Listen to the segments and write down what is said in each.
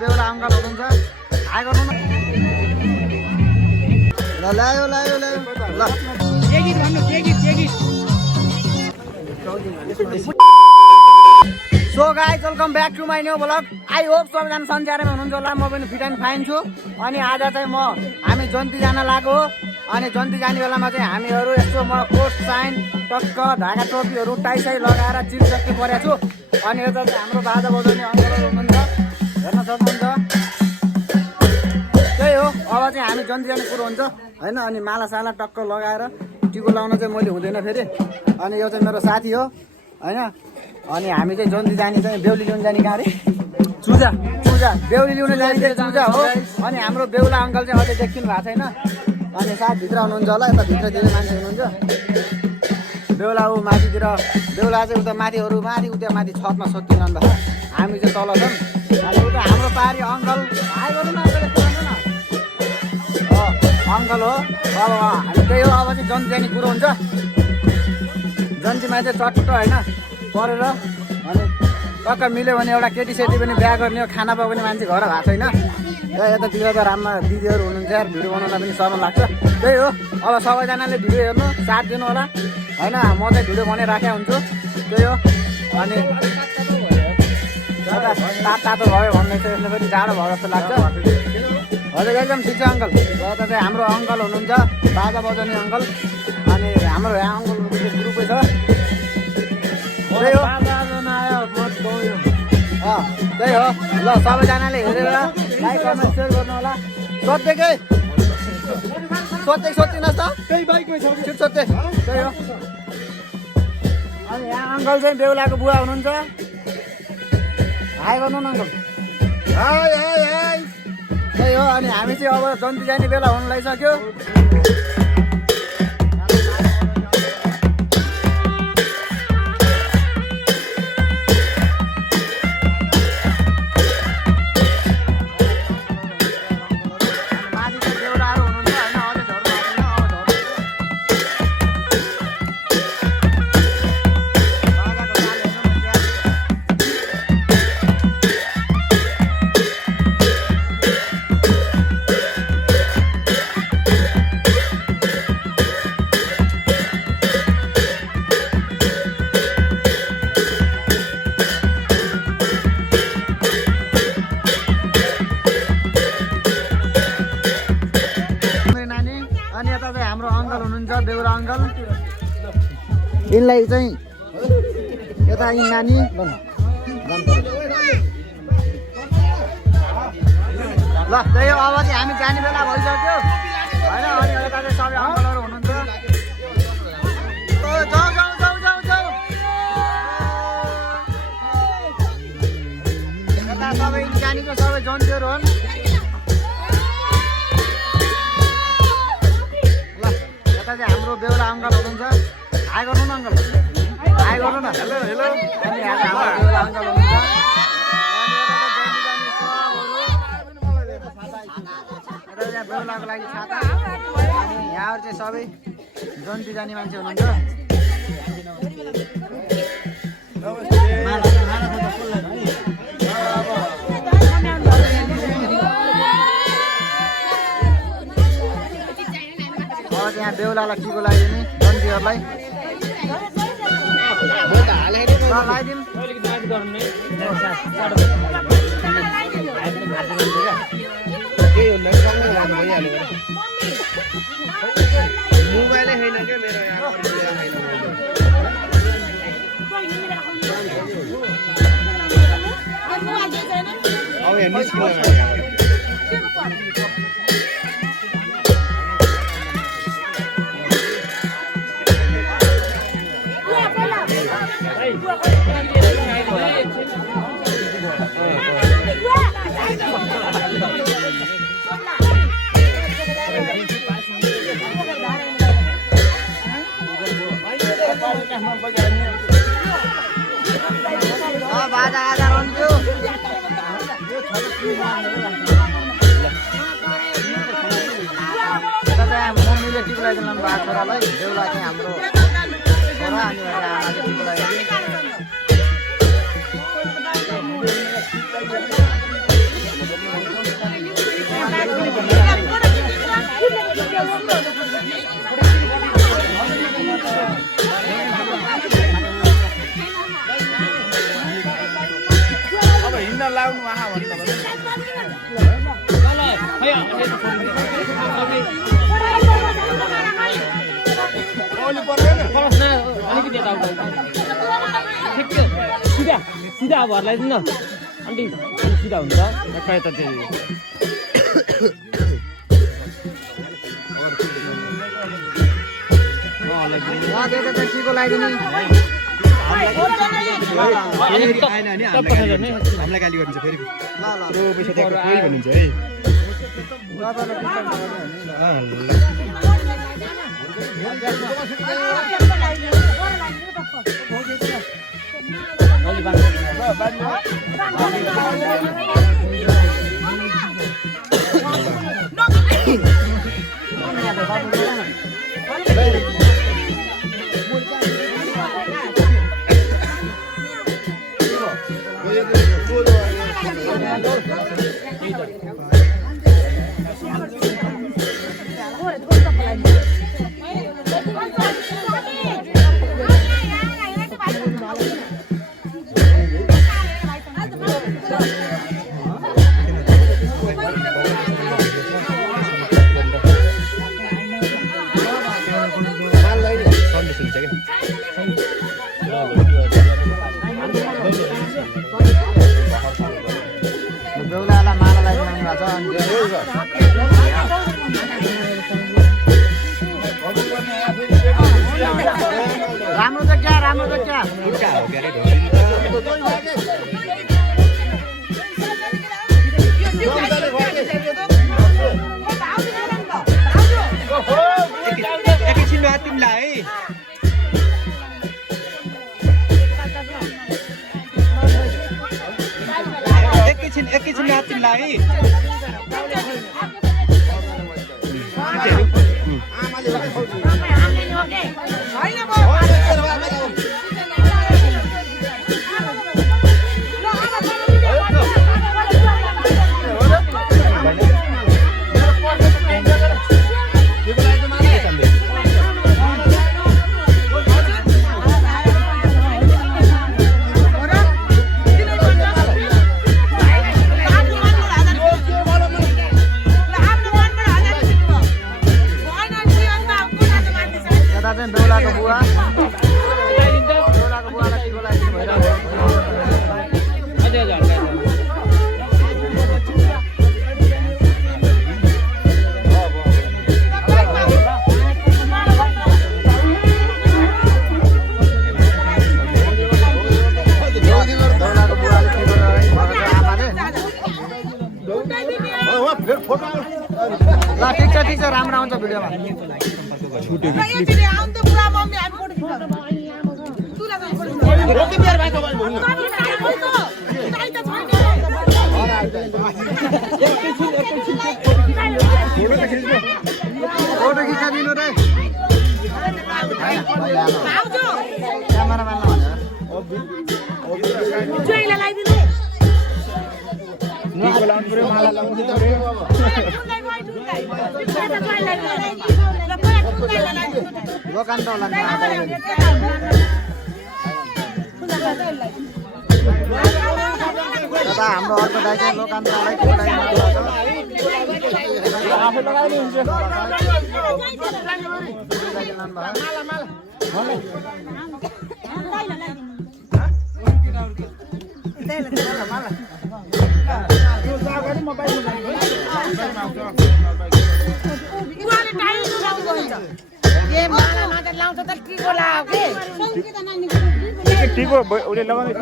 बेहुला अङ्कल हुनुहुन्छ हाई गर्नु न ल ल्यायो ल्यायो ल्यायो ल so guys welcome back to my new blog. I hope सबैजना सन्चैमा हुनुहुन्छ होला। म पनि फिट एन्ड फाइन छु। अनि आज चाहिँ हामी जन्ती जान लागेको हो। अनि जन्ती जाने बेलामा चाहिँ हामीहरू यस्तो म कोट साइन टक्क ढाका टोपीहरू टाइसाई लगाएर चिरचक्की परेको छु। अनि यता चाहिँ हाम्रो बाजा बजाउने अङ्कलहरू हुनुहुन्छ, हेर्न सक्नुहुन्छ। त्यही हो, अब चाहिँ हामी जन्ती जाने कुरो हुन्छ होइन। अनि मालासाला टक्क लगाएर टिको लाउन चाहिँ मैले हुँदैन फेरि। अनि यो चाहिँ मेरो साथी हो होइन। अनि हामी चाहिँ जन्ती जाने चाहिँ बेहुली ल्याउनु जाने कहाँ अरे चुजा चुजा बेहुली ल्याउनु जाने चाहिँ चुजा हो। अनि हाम्रो बेहुला अङ्कल चाहिँ अझै देखिनु भएको छैन। अनि साथ भित्र हुनुहुन्छ होला, यता भित्रतिर मान्छे हुनुहुन्छ। बेहुला ऊ माथितिर, बेहुला चाहिँ उता माथिहरू माथि उता माथि छतमा सोधिरहनु भएको। हामी चाहिँ तल छौँ। अनि उता हाम्रो पारी अङ्कल हाई गर्नु न, अङ्कल हो। अब हामी त्यही हो, अब चाहिँ जन्ती जाने कुरो हुन्छ। जन्तीमा चाहिँ चट्ट होइन परेर अनि टक्क मिल्यो भने एउटा केटी सेटी पनि बिहा गर्ने हो, खाना पकाउने मान्छे घर भएको छैन। र यतातिर त राममा दिदीहरू हुनुहुन्छ यार, भिडियो बनाउन पनि समय लाग्छ। त्यही हो, अब सबैजनाले भिडियो हेर्नु साथ दिनु होला होइन। म चाहिँ भिडियो बनाइराखेको हुन्छु। त्यही हो। अनि तातो भयो भन्ने चाहिँ यसले पनि जाडो भयो जस्तो लाग्छ। हजुर एकदम ठिक छ अङ्कल। र यता चाहिँ हाम्रो अङ्कल हुनुहुन्छ, बाजा बजाउने अङ्कल। अनि हाम्रो यहाँ अङ्कलहरूको चाहिँ ग्रुपै छ। त्यही हो, त्यही हो। ल सबैजनाले हेरेर लाइक कमेन्ट सेयर गर्नु होला। सोध्दै सोधिदिनुहोस् त, त्यही बाइकमै छ छिट सोध्दै। त्यही हो। अनि यहाँ अङ्कल चाहिँ बेहुलाको बुवा हुनुहुन्छ, हाई गर्नु न अङ्कल। High high high. त्यही हो। अनि हामी चाहिँ अब जन्ती जाने बेला हुन लागिसक्यो। हाम्रो अङ्कल हुनुहुन्छ, बेहुला अङ्कल। यिनलाई चाहिँ यता यिन नानी ल। त्यही हो, अब चाहिँ हामी जाने बेला भइसक्यो होइन। अनि यता चाहिँ सबै अङ्कलहरू हुनुहुन्छ। जाउँ जाउँ जाउँ जाउँ जाउँ। यता सबै जानेको सबै जन्तीहरू हुन्। हाम्रो बेहुला अङ्कल हुनुहुन्छ, हाई गर्नु न अङ्कल, हाई गर्नु न। Hello hello. अनि हाम्रो बेहुला अङ्कल हुनुहुन्छ। बेहुलाको लागि छाता। अनि यहाँहरू चाहिँ सबै जन्ती जाने मान्छे हुनुहुन्छ। यहाँ बेहुलालाई टिको लगाइदिने जन्तीहरूलाई लगाइदिउँ। मोबाइलै छैन क्या मेरो यहाँ। अब यहाँ निस्किनु बाजा आजा रन्छु। मम्मीले टिको लगाइदिनु भएको छोरालाई, बेहुला चाहिँ हाम्रो छोरा। अनि आमाले टिको लगाइदिनु। सिधा भरलाई दिनु न आन्टी सिधा हुन्छ यता चाहिँ टिको लगाइदिनु हामीलाई गाली गर्नुहुन्छ फेरि पैसा दिएको कोही भन्नुहुन्छ है बेहुलालाई माला लगाइदिनु भएको छ राम्रो छ क्या राम्रो छ क्या एकैछिन हात तिमीलाई है एकैछिन हात तिमीलाई बेहुलाको बुवा बेहुलाको बुवालाई टिको लगाइदिनु भइरहेको ल ठिक छ राम्रो आउँछ भिडियोमा फोटो खिचिदिनु रे क्यामेराम्यानलाई दोकान त होला हाम्रो अर्को दाइ चाहिँ दोकान टिको उसले लगाउने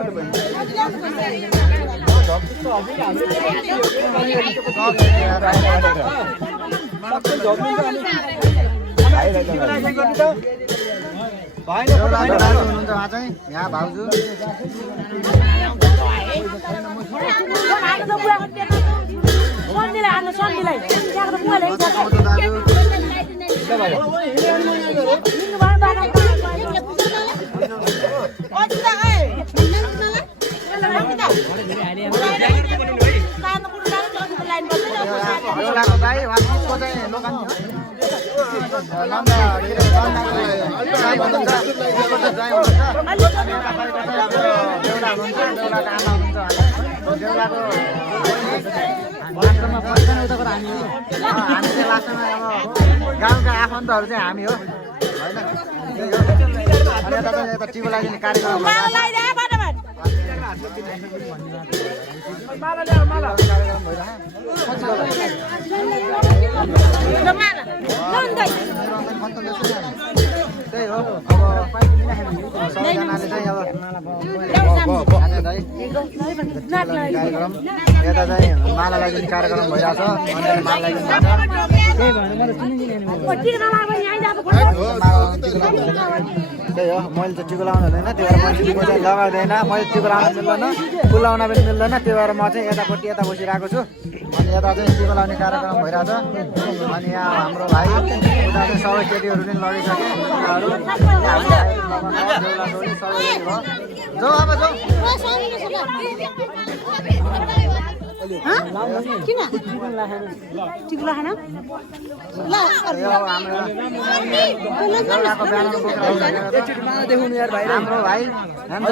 हुनुहुन्छ उहाँ चाहिँ यहाँ भाउजू बेहुलाको दाइ उहाँको चाहिँ दोकान बेहुला हुनुहुन्छ बेहुलाको आमा हुनुहुन्छ बेहुलाको लास्टमा पर्दैन उताबाट हामी हो हामी चाहिँ लास्टमा अब गाउँका आफन्तहरू चाहिँ हामी हो होइन त्यही हो अनि यता चाहिँ यता टिको लगाइदिने कार्यक्रम त्यही हो अब सबैजनाले चाहिँ अब कार्यक्रम यता चाहिँ माला लगाइदिने कार्यक्रम भइरहेछ अनि माला त्यही हो मैले चाहिँ टिको लाउनु हुँदैन त्यही भएर मैले टिको चाहिँ लगाउँदैन मैले टिको लाउनु मिल्दैन फुल लाउन पनि मिल्दैन त्यही भएर म चाहिँ यतापट्टि यता बसिरहेको छु अनि यता चाहिँ टिको लाउने कार्यक्रम भइरहेछ अनि यहाँ हाम्रो भाइ उता चाहिँ सबै केटीहरू पनि लगिसके जाऊ अब जाऊ किन टिको लाएन ल हाम्रो भाइ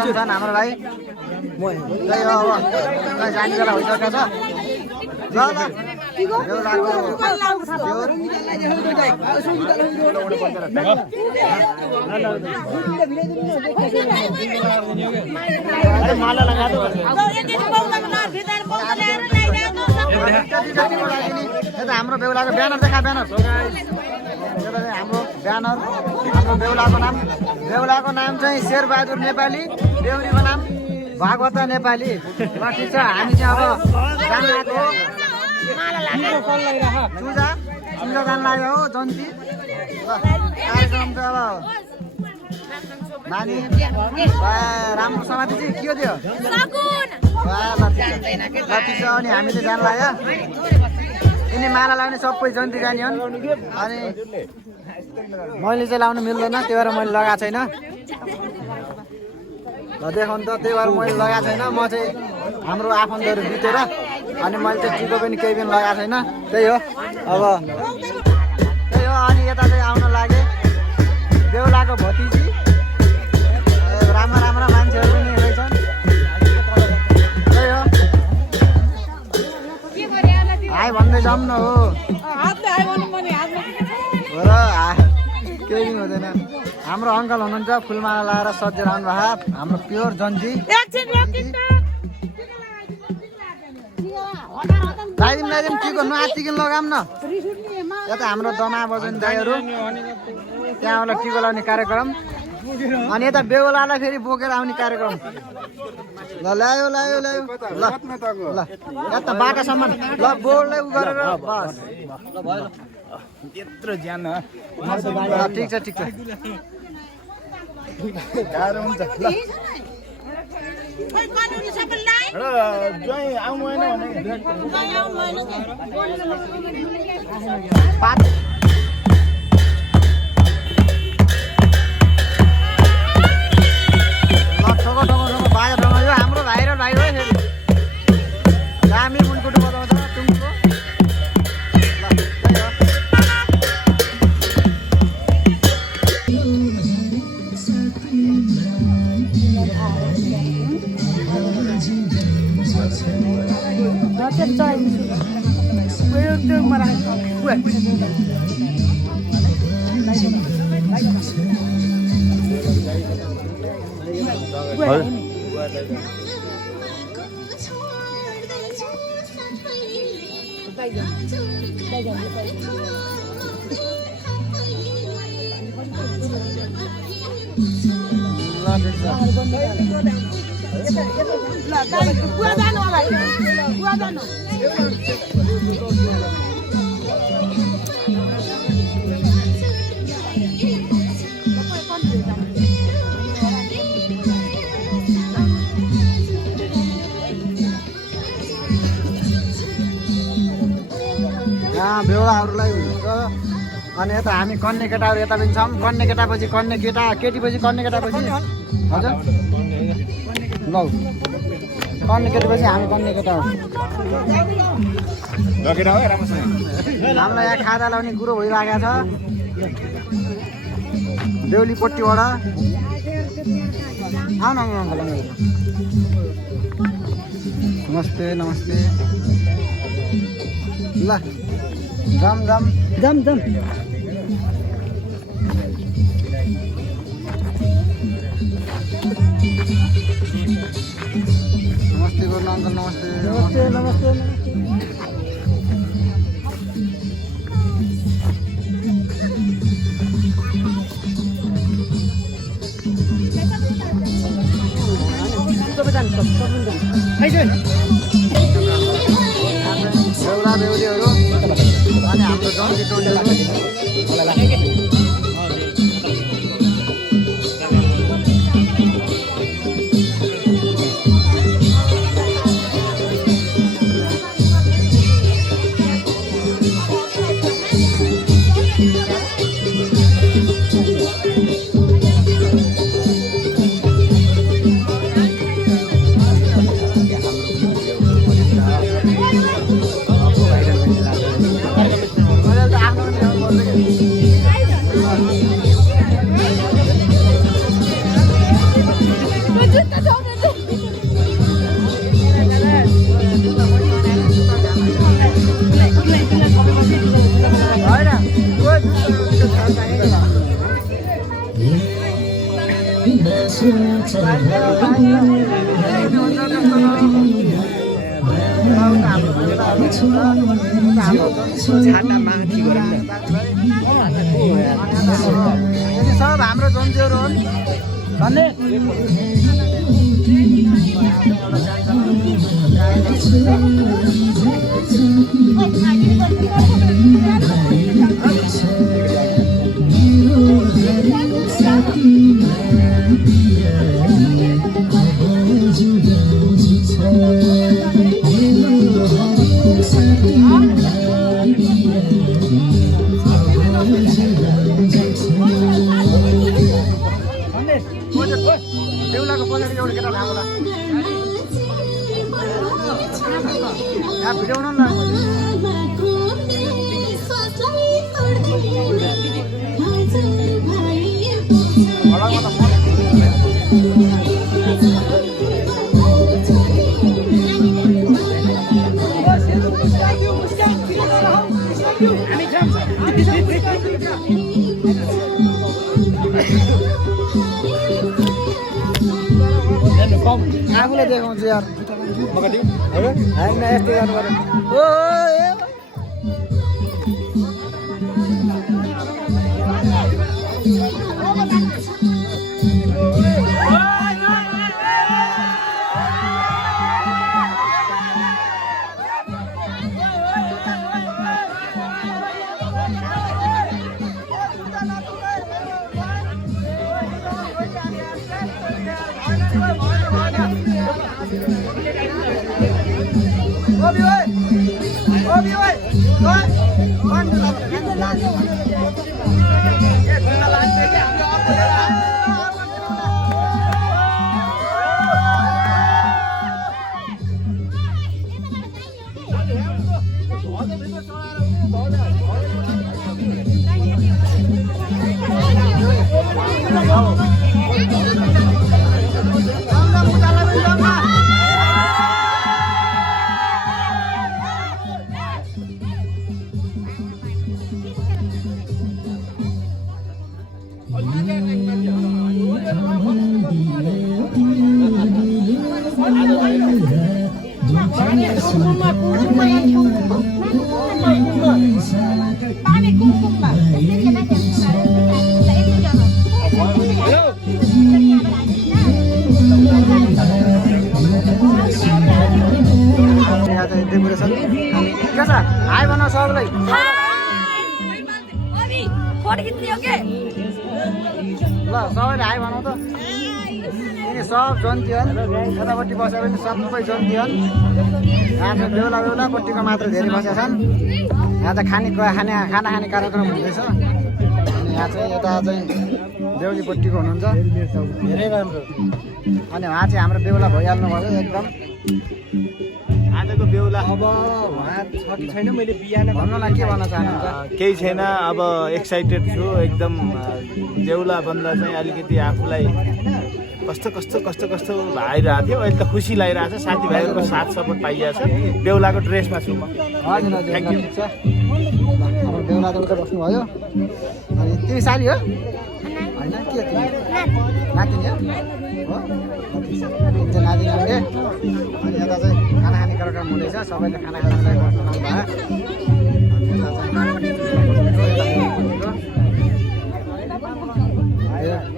छन् हाम्रो भाइ त्यही हो अब जाने बेला भइसकेको छ ल ल माला लगा दो हाम्रो बेहुलाको ब्यानर देखा ब्यानर हाम्रो ब्यानर हाम्रो बेहुलाको नाम चाहिँ शेरबहादुर नेपाली बेहुलीको नाम भागवत नेपाली ल ठिक छ हामी चाहिँ अब चुजा जान लाग्यो हो जन्ती कार्यक्रम चाहिँ अब नानी राम्रो समाति चाहिँ के थियो लती छ अनि हामी चाहिँ जान लाग्यो यिनी माला लाउने सबै जन्ती जाने हुन् अनि मैले चाहिँ लाउनु मिल्दैन त्यही भएर मैले लगाएको छैन देखाउनु त त्यही भएर मैले लगाएको छैन म चाहिँ हाम्रो आफन्तहरू बितेर अनि मैले चाहिँ टिको पनि केही पनि लगाएको छैन त्यही हो अब त्यही हो अनि यता चाहिँ आउन लागे बेहुलाको भतिजी राम्रा राम्रा मान्छेहरू पनि रहेछन् त्यही हो हाई भन्दै जाऊँ न हो र केही पनि हुँदैन हाम्रो अङ्कल हुनुहुन्छ फुलमाला लगाएर सजेर आउनु भएको हाम्रो प्योर जन्जी लगाइदिउँ टिको नआत्तिकिन लगाऊँ न यता हाम्रो दमा बजाउने दाइहरू त्यहाँबाट टिको लगाउने कार्यक्रम अनि यता बेहुलालाई फेरि बोकेर आउने कार्यक्रम ल ल्यायो ल्यायो ल्यायो ल ल यता बाटासम्म ल बोर्डलाई उ गरेर बस त्यत्रो ज्यान ठिक छ ठिक छ गाह्रो हुन्छ ल ज्वाइँ आउनु भएन पात ठोको ठोको ठोको बाजा ठोको यो हाम्रो भाइ र भाइ हो फेरि दामी मुनकुटु बजाउँछ टुङको ल त्यही हो यहाँ बेहुलाहरूलाई हुन्छ अनि यता हामी कन्ने केटाहरू यता पनि छौँ कन्ने केटापछि कन्ने केटा केटीपछि कन्ने केटापछि हजुर ल कन्ने केटीपछि हामी कन्ने केटा हो हामीलाई यहाँ खाजा लाउने कुरो भइरहेको छ बेहुलीपट्टिबाट आउनु नमस्ते नमस्ते ल जाम जाम जाम जाम नमस्ते गर्नु अङ्कल नमस्ते नमस्ते नमस्ते बेहुला बेहुलीहरू अनि हाम्रो जन्ती टोलीहरू छाता माथि गरौँ यदि सब हाम्रो जन्तीहरू हुन् भन्ने बेहुलाको पछाडि एउटा केटा भएको होला यहाँ भिडियो बनाउनु आफूले देखाउँछु यार होइन यस्तो गर्नु पर्यो हाई भन सबलाई ल सबैले हाई भनौँ त यिनी सब जन्तीहन् यतापट्टि बसेर पनि सबै जन्तीहन् यहाँ चाहिँ बेहुला बेहुलापट्टिको मात्र धेरै बसेका छन् यहाँ चाहिँ खाना खाने कार्यक्रम हुँदैछ अनि यहाँ चाहिँ यता चाहिँ बेहुलीपट्टिको हुनुहुन्छ धेरै राम्रो अनि उहाँ चाहिँ हाम्रो बेहुला भइहाल्नु भयो एकदम आजको बेहुला अब उहाँ छ कि छैन मैले बिहान भन्नुलाई के भन्न चाहनुहुन्छ केही छैन अब एक्साइटेड छु एकदम बेहुला बन्दा चाहिँ अलिकति आफूलाई कस्तो कस्तो कस्तो कस्तो भइरहेको थियो। अहिले त खुसी लागिरहेको छ, साथीभाइहरूको साथ सपोर्ट पाइरहेको छ। बेहुलाको ड्रेसमा छु म। हजुर हजुर ठिक छ। अब बेहुला त उता बस्नुभयो। अनि तिमी साली हो होइन के तिमी नातिनी हो नातिनी आउने। अनि यता चाहिँ खाना खाने कार्यक्रम हुँदैछ, सबैले खाना खानको लागि बस्नु भयो।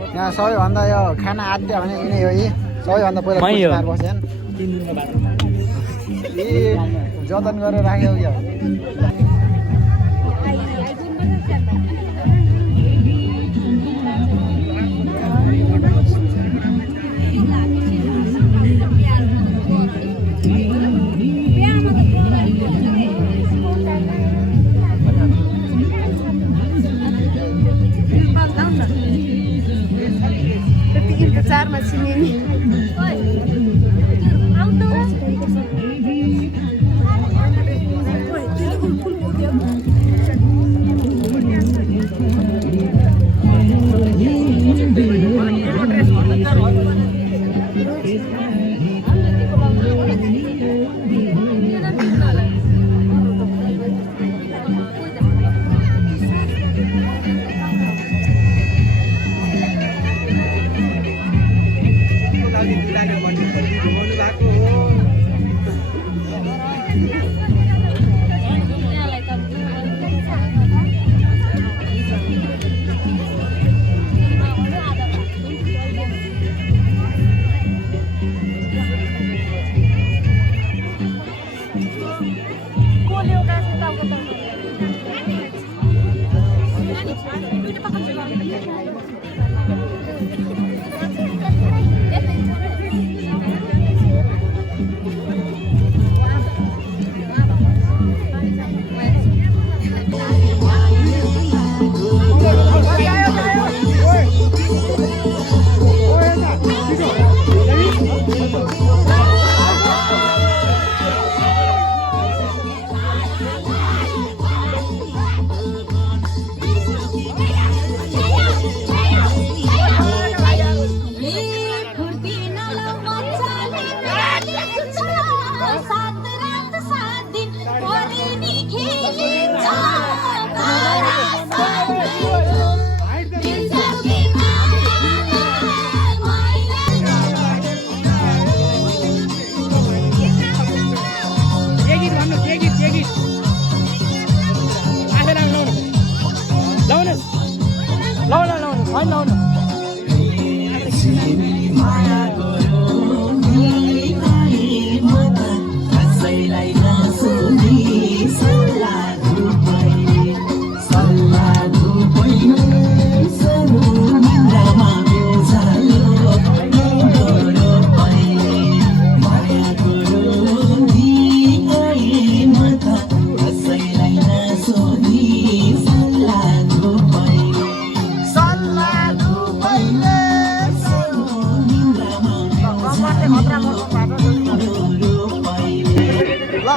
यहाँ सबैभन्दा यो खाना आद्य भने यिनै हो। यी सबैभन्दा पहिला बस्छन् जतन गरेर राख्यो क्या। चारमा छिमेनी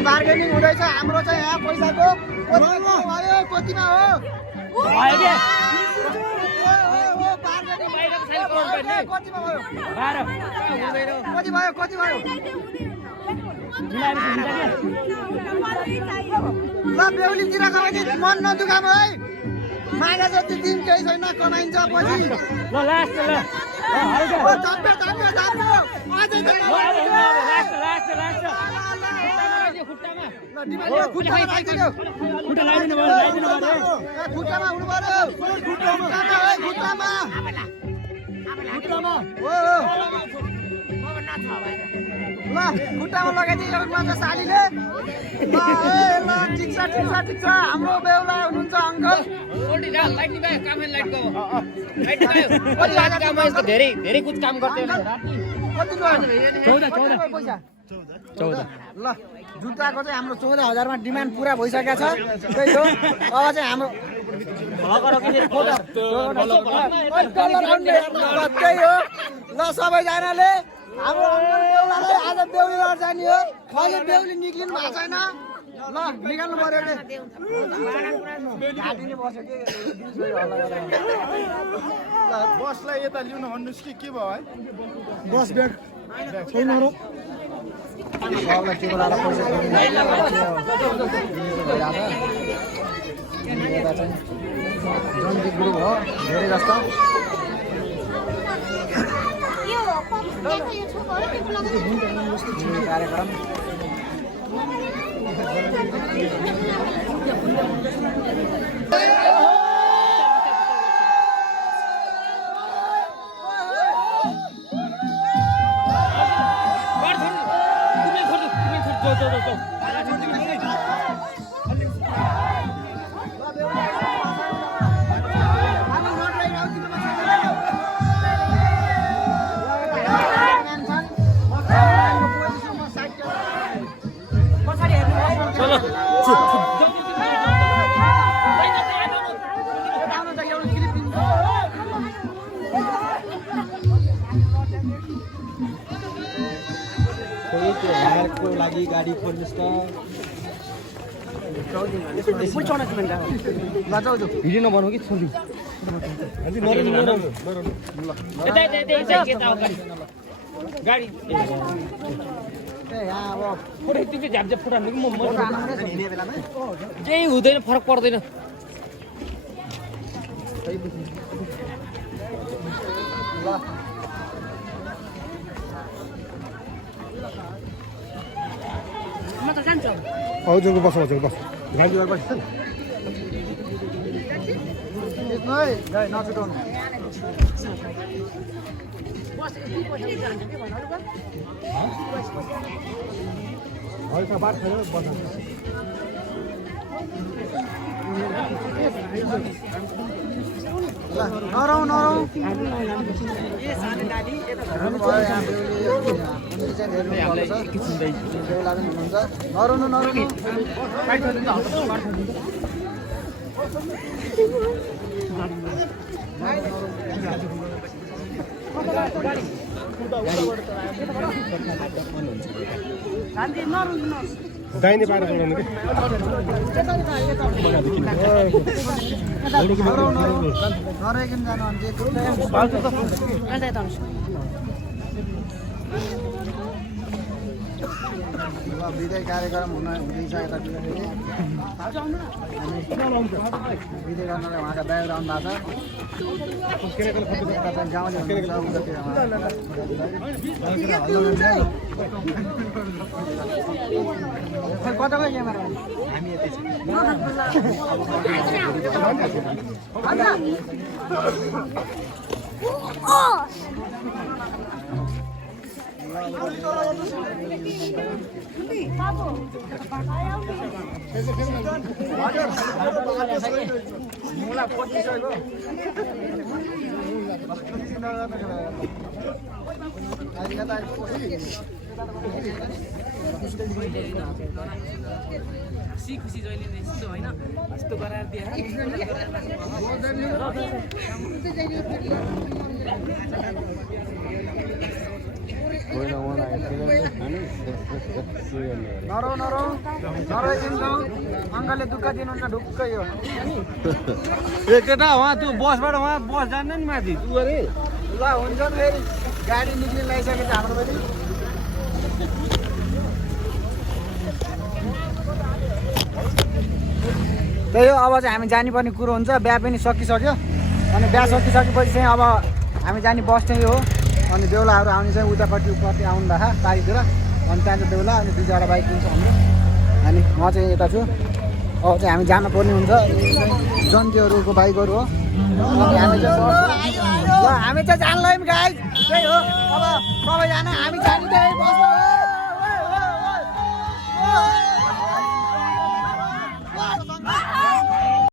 बार्गेनिङ हुँदैछ हाम्रो चाहिँ यहाँ पैसाको भयो कतिमा हो कति भयो कति भयो ल बेहुलीतिर गयो मन नदुखाम है मागा जति दिन केही छैन कमाइन्छ पछि ल लास्ट ल खुट्टामा हुनु पर्यो ल खुट्टामा लगाइदियो सालीले ल ठिक छ हाम्रो बेहुला हुनुहुन्छ अङ्कल धेरै कुछ काम गर्दैन ल जुत्ताको चाहिँ हाम्रो 14,000मा डिमान्ड पुरा भइसकेको छ त्यही हो अब चाहिँ हाम्रो त्यही हो ल सबैजनाले हाम्रो बेहुलालाई आज बेहुली लड जाने हो अहिले बेहुली निक्लिनु भएको छैन ल ल निकाल्नु पर्यो अरे घाँटी नै बस्यो के बसलाई यता ल्याउन भन्नुहोस् कि के भयो है बस ब्याग छैन र सबलाई टिको लाएर पैसा यता चाहिँ जन्ती ग्रुप हो धेरै जस्तो कार्यक्रम को लागि गाडी खोल्नुस् त भिडियो नबनाऊ कि छोड्दिउँ गाडी फोटो त्यो चाहिँ झ्याप फोटो हाल्नु कि म केही हुँदैन फरक पर्दैन हजुरको बस हजुरको बस गाडी बस नछुटाउनु हल्का बात छैन बस नरौ नरौ नरौनु नरौनु दाहिने पाएर चलाउनु कि नराइकन जानु विदाय कार्यक्रम हुँदैछ यतातिर विदाय गर्नलाई उहाँका दाइ आउनु भएको छ गाउँले हुनुहुन्छ कताको क्यामेरा खुसी जहिले नै यस्तो होइन यस्तो गराएर नरौ नरौ नराइदिन्छौँ अङ्कलले दुःख दिनुहुन्न ढुक्कै हो केटा उहाँ त्यो बसबाट उहाँ बस जान्न नि माथि तु गरे ल हुन्छ फेरि गाडी निक्लिन लागिसकेको छ हाम्रो पनि त्यही हो अब चाहिँ हामी जानुपर्ने कुरो हुन्छ बिहा पनि सकिसक्यो अनि बिहा सकिसकेपछि चाहिँ अब हामी जाने बस चाहिँ हो अनि बेहुलाहरू आउने चाहिँ उतापट्टि आउनु भएको तारिकतिर अनि त्यहाँ चाहिँ बेहुला अनि दुईवटा बाइक हुन्छ हाम्रो अनि म चाहिँ यता छु अब चाहिँ हामी जानुपर्ने हुन्छ जन्तीहरूको बाइकहरू हो अनि हामी चाहिँ ल हामी चाहिँ जान्लायौँ गाई त्यही हो अब